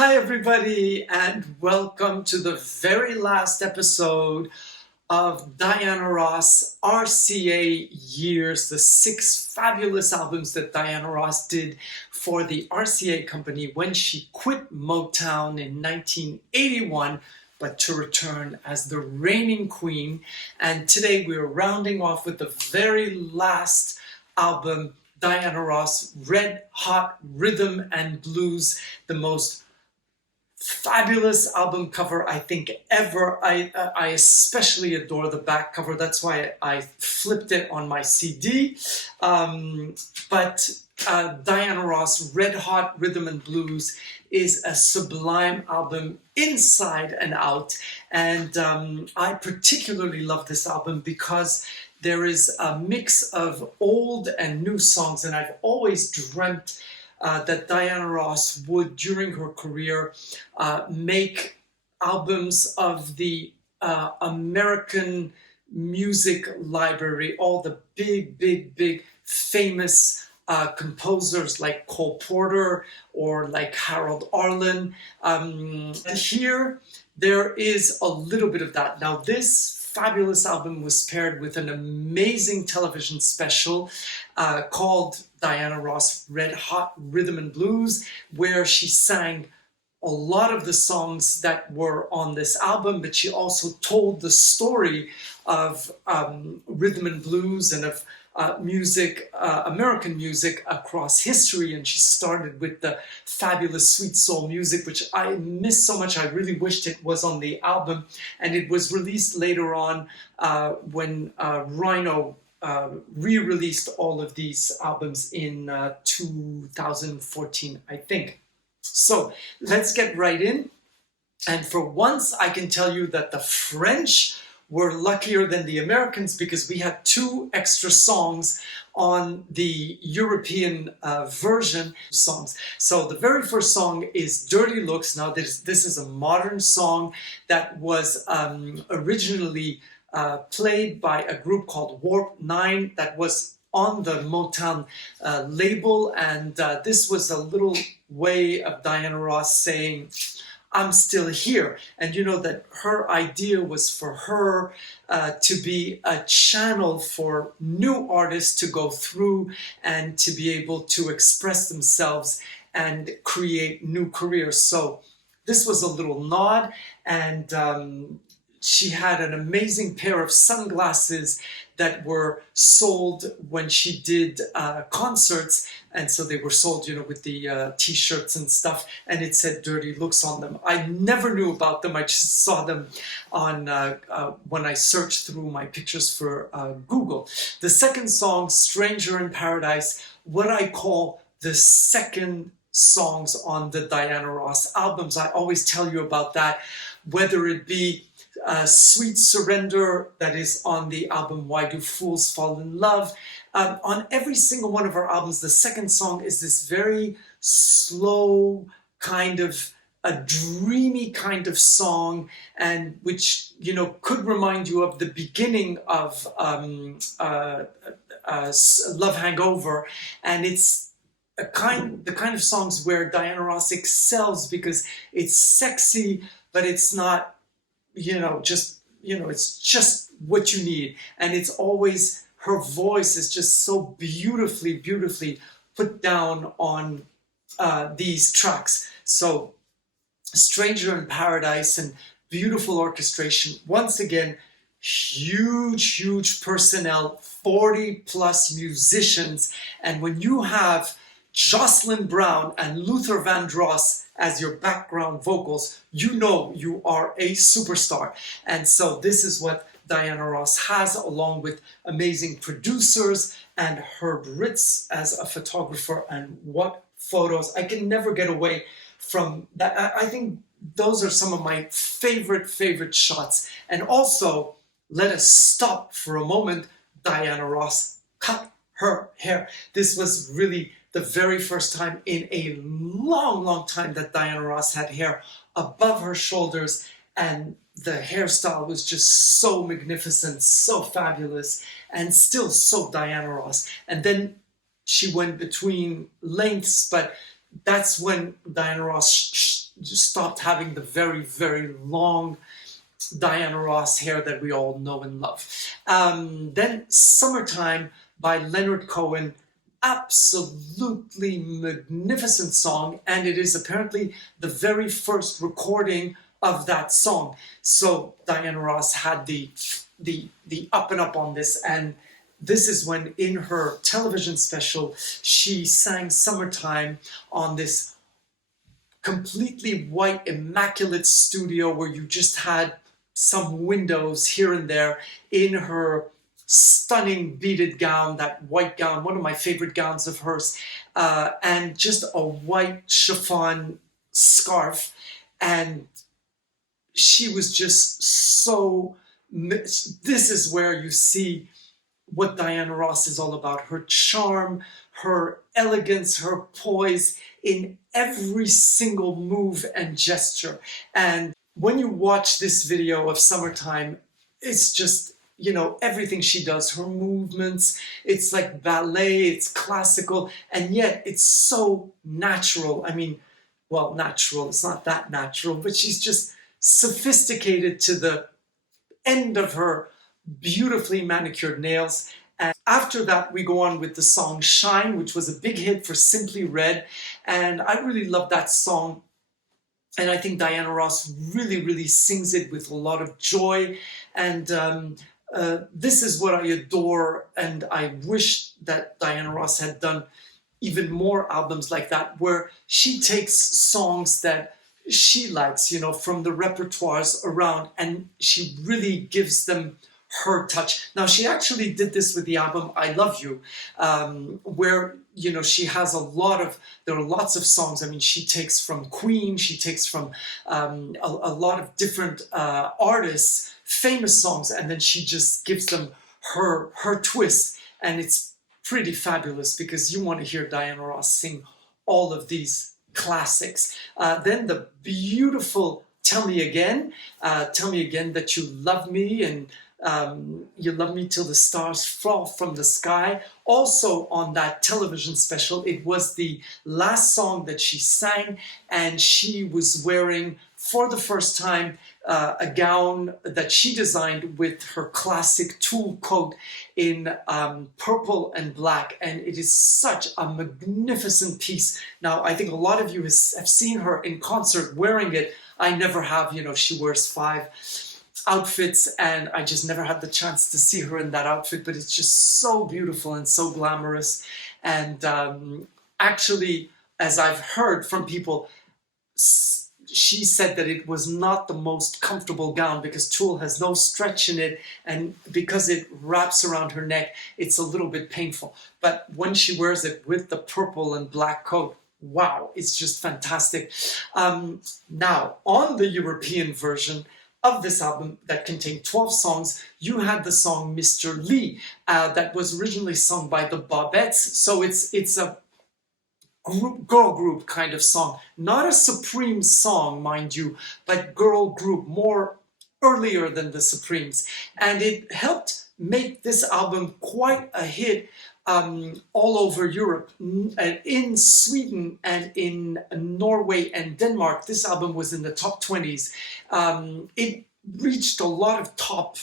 Hi, everybody, and welcome to the very last episode of Diana Ross RCA Years, the 6 fabulous albums that Diana Ross did for the RCA company when she quit Motown in 1981, but to return as the reigning queen. And today we're rounding off with the very last album, Diana Ross, Red Hot Rhythm and Blues, the most fabulous album cover I think ever. I especially adore the back cover. That's why I flipped it on my CD. But Diana Ross, Red Hot Rhythm and Blues is a sublime album inside and out. And I particularly love this album because there is a mix of old and new songs, and I've always dreamt that Diana Ross would, during her career, make albums of the American music library, all the big, famous composers like Cole Porter or like Harold Arlen. And here, there is a little bit of that. Now, this fabulous album was paired with an amazing television special called Diana Ross Red Hot Rhythm and Blues, where she sang a lot of the songs that were on this album, but she also told the story of rhythm and blues and of music, American music across history. And she started with the fabulous Sweet Soul Music, which I miss so much. I really wished it was on the album. And it was released later on when Rhino re-released all of these albums in 2014, I think. So let's get right in. And for once, I can tell you that the French were luckier than the Americans because we had 2 extra songs on the European version songs. So the very first song is Dirty Looks. Now this is a modern song that was originally played by a group called Warp 9 that was on the Motown label, and this was a little way of Diana Ross saying, I'm still here. And you know that her idea was for her to be a channel for new artists to go through and to be able to express themselves and create new careers. So this was a little nod, and she had an amazing pair of sunglasses that were sold when she did concerts. And so they were sold, with the t-shirts and stuff, and it said Dirty Looks on them. I never knew about them. I just saw them on when I searched through my pictures for Google. The second song, Stranger in Paradise, what I call the second songs on the Diana Ross albums. I always tell you about that, whether it be Sweet Surrender, that is on the album Why Do Fools Fall in Love. On every single one of our albums, the second song is this very slow, kind of a dreamy kind of song, and which could remind you of the beginning of Love Hangover. And it's the kind of songs where Diana Ross excels because it's sexy, but it's not it's just what you need. And it's always, her voice is just so beautifully put down on these tracks. So Stranger in Paradise and beautiful orchestration. Once again, huge personnel, 40 plus musicians. And when you have Jocelyn Brown and Luther Vandross as your background vocals, you are a superstar. And so this is what Diana Ross has, along with amazing producers and Herb Ritts as a photographer. And what photos! I can never get away from that. I think those are some of my favorite shots. And also, let us stop for a moment. Diana Ross cut her hair. This was really the very first time in a long time that Diana Ross had hair above her shoulders, and the hairstyle was just so magnificent, so fabulous, and still so Diana Ross. And then she went between lengths, but that's when Diana Ross stopped having the very, very long Diana Ross hair that we all know and love. Then Summertime by Leonard Cohen, absolutely magnificent song, and it is apparently the very first recording of that song. So Diana Ross had the up and up on this, and this is when in her television special she sang Summertime on this completely white, immaculate studio where you just had some windows here and there, in her stunning beaded gown, that white gown, one of my favorite gowns of hers, and just a white chiffon scarf. And she was just so, this is where you see what Diana Ross is all about. Her charm, her elegance, her poise in every single move and gesture. And when you watch this video of Summertime, it's just, you know, everything she does, her movements, it's like ballet, it's classical, and yet it's so natural. I mean, well, natural, it's not that natural, but she's just sophisticated to the end of her beautifully manicured nails. And after that, we go on with the song Shine, which was a big hit for Simply Red. And I really love that song. And I think Diana Ross really, really sings it with a lot of joy. And this is what I adore. And I wish that Diana Ross had done even more albums like that, where she takes songs that she likes, you know, from the repertoires around, and she really gives them her touch. Now, she actually did this with the album I Love You, where, you know, she has there are lots of songs. I mean, she takes from Queen, she takes from a lot of different artists, famous songs, and then she just gives them her twist. And it's pretty fabulous, because you want to hear Diana Ross sing all of these classics. Then the beautiful Tell Me Again That You Love Me, and You Love Me Till the Stars Fall from the Sky. Also on that television special, it was the last song that she sang, and she was wearing, for the first time, a gown that she designed with her classic tulle coat in purple and black, and it is such a magnificent piece. Now, I think a lot of you have seen her in concert wearing it. I never have. You know, she wears 5 outfits, and I just never had the chance to see her in that outfit, but it's just so beautiful and so glamorous. And actually, as I've heard from people, she said that it was not the most comfortable gown, because tulle has no stretch in it, and because it wraps around her neck, it's a little bit painful. But when she wears it with the purple and black coat, wow, it's just fantastic. Now, on the European version of this album that contained 12 songs, you had the song Mr. Lee, that was originally sung by the Bobettes. So it's a girl group kind of song, not a Supreme song, mind you, but girl group, more earlier than the Supremes. And it helped make this album quite a hit all over Europe. In Sweden and in Norway and Denmark, this album was in the top 20s. It reached a lot of top,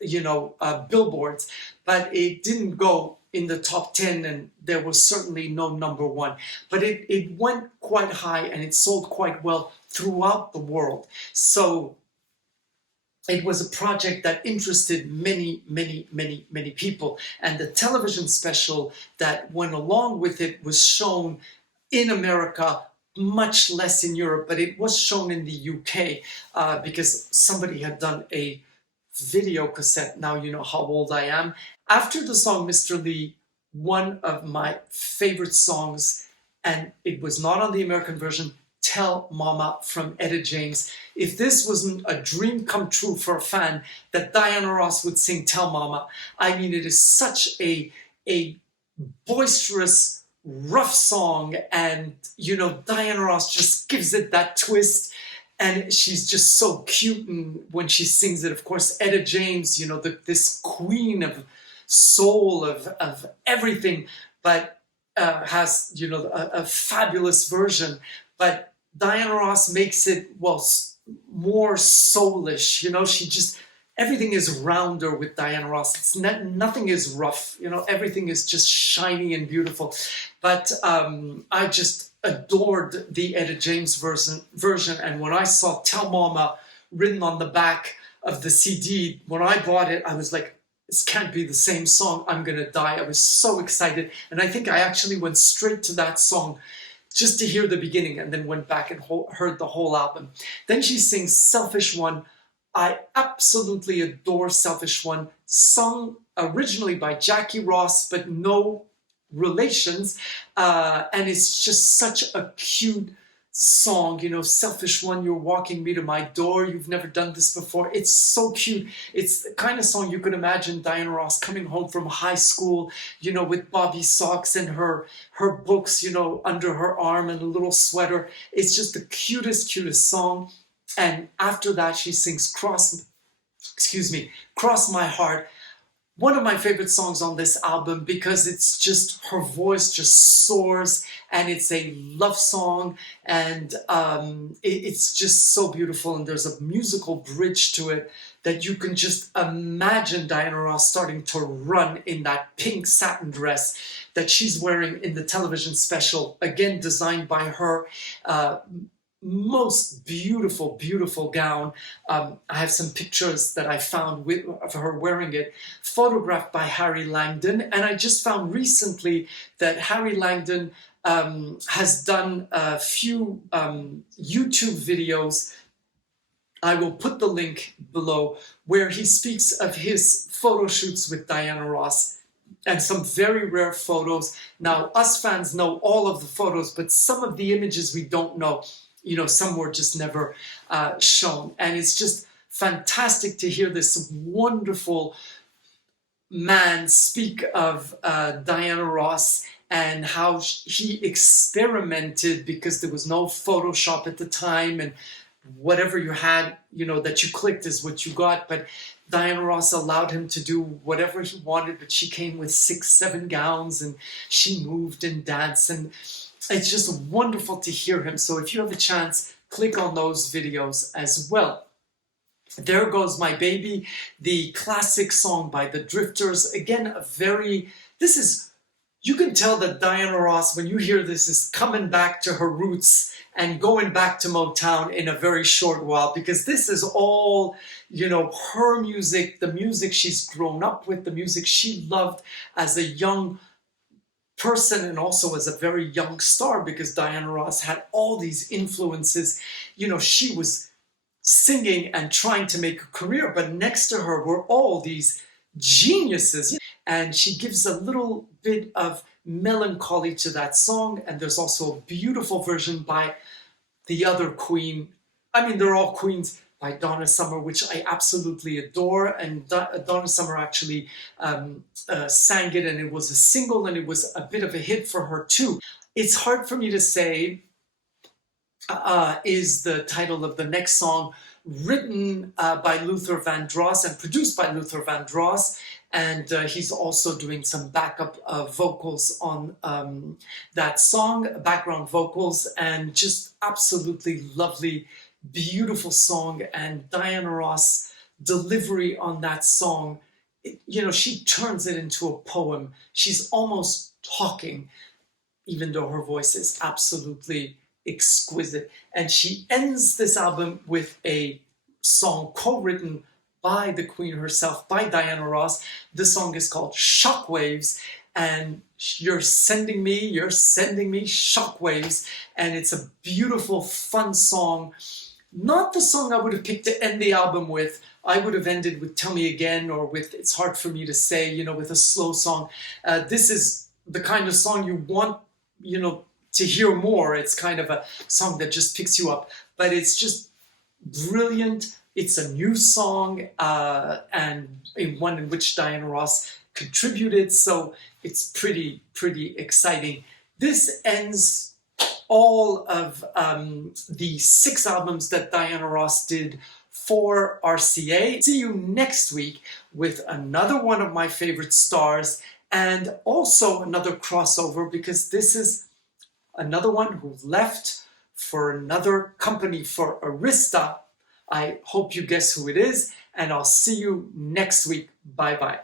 billboards, but it didn't go in the top 10, and there was certainly no number 1. But it went quite high, and it sold quite well throughout the world. So it was a project that interested many, many, many, many people. And the television special that went along with it was shown in America, much less in Europe, but it was shown in the UK because somebody had done a video cassette. Now you know how old I am. After the song Mr. Lee, one of my favorite songs, and it was not on the American version, Tell Mama from Etta James. If this wasn't a dream come true for a fan, that Diana Ross would sing Tell Mama, I mean, it is such a boisterous, rough song, and, Diana Ross just gives it that twist, and she's just so cute, and when she sings it, of course, Etta James, this queen of soul, of everything, but has, a fabulous version. But Diana Ross makes it, well, more soulish. She just, everything is rounder with Diana Ross. It's not, nothing is rough. Everything is just shiny and beautiful. But I just adored the Etta James version. And when I saw Tell Mama written on the back of the CD, when I bought it, I was like, this can't be the same song. I'm gonna die. I was so excited. And I think I actually went straight to that song just to hear the beginning, and then went back and heard the whole album. Then she sings Selfish One. I absolutely adore Selfish One, sung originally by Jackie Ross, but no relations. And it's just such a cute song, Selfish One, you're walking me to my door, you've never done this before. It's so cute. It's the kind of song you could imagine Diana Ross coming home from high school, with bobby socks and her books, under her arm, and a little sweater. It's just the cutest song. And after that, she sings Cross My Heart. One of my favorite songs on this album, because it's just, her voice just soars, and it's a love song, and it's just so beautiful, and there's a musical bridge to it that you can just imagine Diana Ross starting to run in that pink satin dress that she's wearing in the television special, again designed by her. Most beautiful gown. I have some pictures that I found of her wearing it, photographed by Harry Langdon. And I just found recently that Harry Langdon has done a few YouTube videos. I will put the link below, where he speaks of his photo shoots with Diana Ross, and some very rare photos. Now, us fans know all of the photos, but some of the images we don't know. Some were just never shown. And it's just fantastic to hear this wonderful man speak of Diana Ross and how he experimented, because there was no Photoshop at the time, and whatever you had, that you clicked is what you got. But Diana Ross allowed him to do whatever he wanted, but she came with 6-7 gowns, and she moved and danced, and it's just wonderful to hear him. So if you have a chance, click on those videos as well. There Goes My Baby, the classic song by the Drifters. Again, you can tell that Diana Ross, when you hear this, is coming back to her roots and going back to Motown in a very short while, because this is all, her music, the music she's grown up with, the music she loved as a young person, and also as a very young star, because Diana Ross had all these influences. She was singing and trying to make a career, but next to her were all these geniuses. And she gives a little bit of melancholy to that song. And there's also a beautiful version by the other queen. I mean, they're all queens, by Donna Summer, which I absolutely adore. And Donna Summer actually sang it, and it was a single, and it was a bit of a hit for her too. It's hard for me to say is the title of the next song, written by Luther Vandross and produced by Luther Vandross. And he's also doing some backup vocals on that song, background vocals, and just absolutely lovely, beautiful song. And Diana Ross' delivery on that song, she turns it into a poem. She's almost talking, even though her voice is absolutely exquisite. And she ends this album with a song co-written by the Queen herself, by Diana Ross. The song is called Shockwaves, and you're sending me shockwaves. And it's a beautiful, fun song. Not the song I would have picked to end the album with. I would have ended with Tell Me Again, or with It's Hard for Me to Say, with a slow song. This is the kind of song you want, to hear more. It's kind of a song that just picks you up. But it's just brilliant. It's a new song, and one in which Diana Ross contributed. So it's pretty exciting. This ends all of the 6 albums that Diana Ross did for RCA. See you next week with another one of my favorite stars, and also another crossover, because this is another one who left for another company for Arista. I hope you guess who it is, and I'll see you next week. Bye bye.